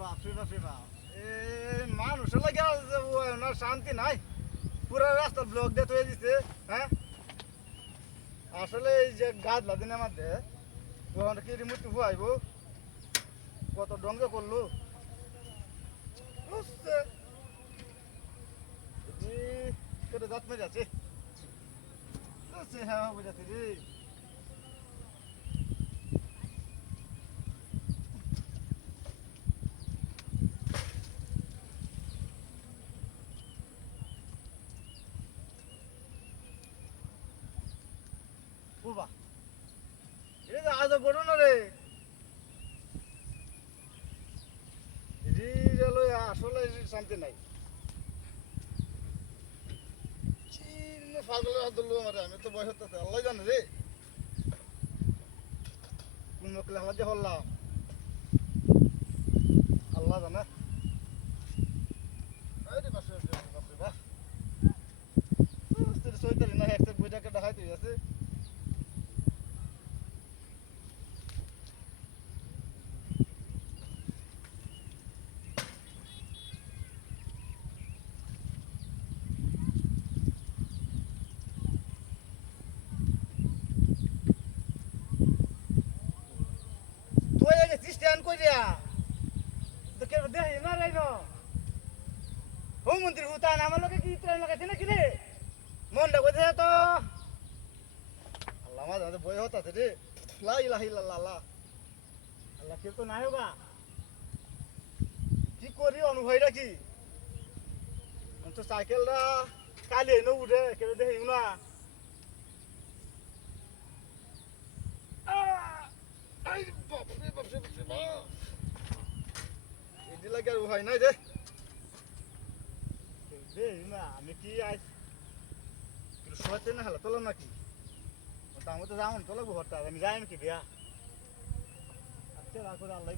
বাপরে বাপরে বাপ এ মানুষের লাগে না শান্তি নাই পুরো রাস্তা ব্লক দিয়ে তৈরি দিচ্ছে হ্যাঁ আসলে এই যে গাছ দিনের মধ্যে ওখানে কি মূর্তি হুয়াইব কত ডঙ্গে করলো কেটে দাঁত মেরে আছে হ্যাঁ বুঝাচ্ছি রে বাবা এটা তো আজ বড় না রে আসলে শান্তি নাই পাগলের হাত ধরলো আমার আমি তো বয়স হতে আল্লাহ জানে রে কোন মকলে আমার যে হল্লাম আল্লাহ জানে সৈতারি না একটা বইটাকে দেখাই তুই আছে তুই আগে স্ট্যান্ড কই দিয়া তো কে দেখ না রাইন হোম মন্ত্রী হুতা না আমার লোকে কি ট্রেন লাগাইছে নাকি রে মনটা কইছে তো আল্লাহ মা দাদা বই হতাছে রে লা ইলাহা ইল্লাল্লাহ আল্লাহ কে তো নাই হোগা কি করি অনুভবটা কি তো সাইকেলটা কালি এনে উঠে কেউ দেখি না এটি লাগে আর হয় নাই রে না আমি কি আজ শোয়াতে না হালা তোলাম নাকি আমি তো যাবো তোলাবো হঠাৎ আমি যাই নাকি বিয়া আচ্ছা রাখো আল্লাহ